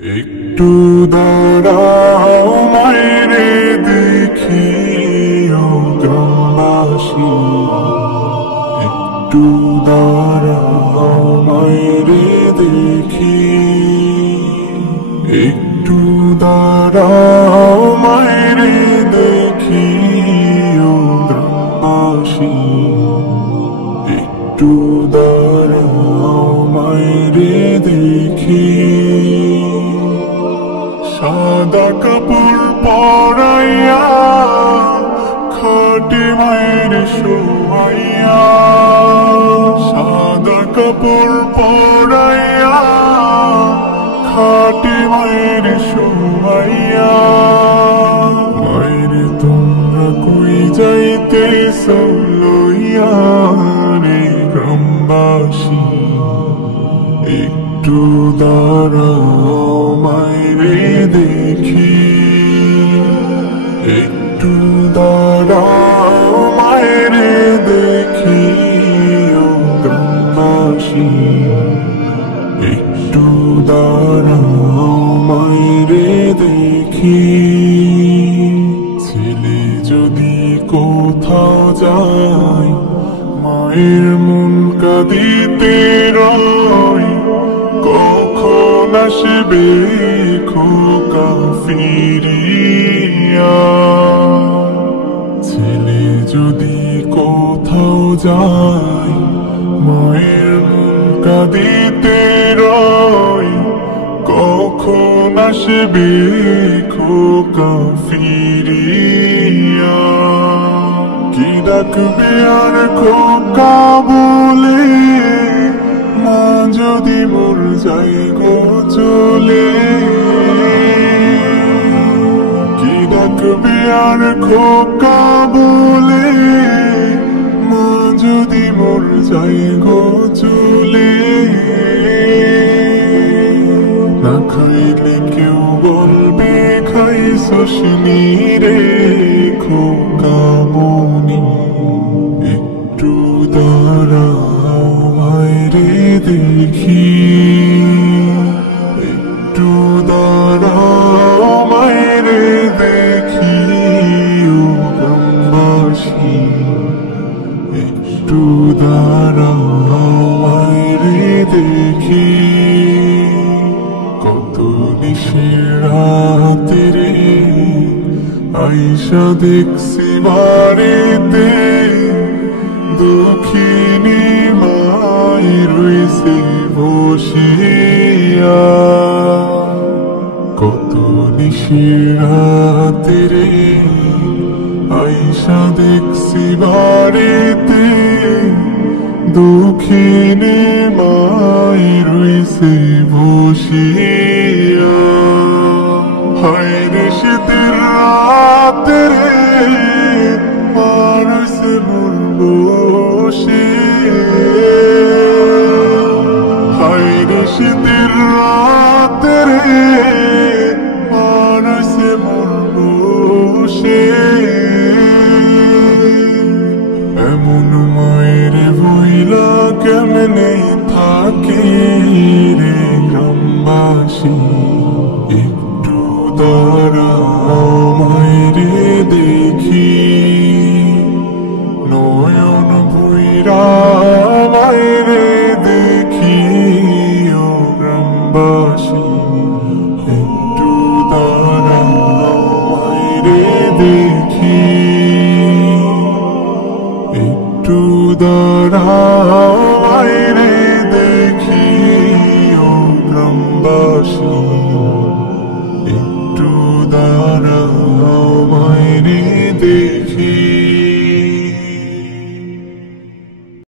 একটু দাঁড়াও মায়েরে দেখি ও গ্রামবাসী, একটু দাঁড়াও মায়েরে দেখি, একটু দাঁড়াও মায়েরে দেখি ও গ্রামবাসী, একটু দাঁড়াও মায়েরে দেখি। সাদা কাপড় পরাইয়া খাটে মায়ের শোয়াইয়া, সাদা কাপড় পরাইয়া খাটে মায়ের শোয়াইয়া। মায়ের তোমরা কই যাইতেছ লইয়া রে গ্রামবাসী, একটু দাঁড়াও মায়েরে দেখি, একটু দাঁড়াও মায়েরে দেখি ও গ্রামবাসী, একটু দাঁড়াও মায়েরে দেখি। ছেলে যদি কোথাও যায় মায়ের মন কাঁদিতে রয়, কখন আসবে খোকা ফিরিয়া। ছেলে যদি কোথাও যায় মায়ের মন কাঁদিতে রয়, কখন আসবে খোকা ফিরিয়া। কি ডাকবে আর খোকা বলে মা যদি মোর যাই গো চলে, কি ডাকবে আর খোকা বলে মা যদি মোর যাই গো চলে। না খাইলে কেউ বলবে খাইছস নি রে খোকা মনি, একটু দাঁড়াও মায়েরে দেখি, একটু দাঁড়াও মায়েরে দেখি ও গ্রামবাসী, একটু দাঁড়াও মায়েরে দেখি। কত নিশির রাতে রে আইসা দেখছি বাড়িতে, দুঃখিনী মাই রইছে বসিয়া। কত নিশির রাতে রে আইসা দেখছি বাড়িতে, দুঃখিনী মাই রইছে বসিয়া। হায় রে শীতের রাতে রে মা রইছে মোর বসে, হায় রে শীতের রাতে রে মা রইছে মোর বসে। এমন মায়ের ভইলা কেমনে থাকি রে গ্রামবাসী, একটু দাঁড়াও মায়েরে দেখি, নয়ন ভুইরা মায়েরে দেখি ও গ্রামবাসী, একটু দাঁড়াও মায়েরে দেখি, একটু দাঁড়াও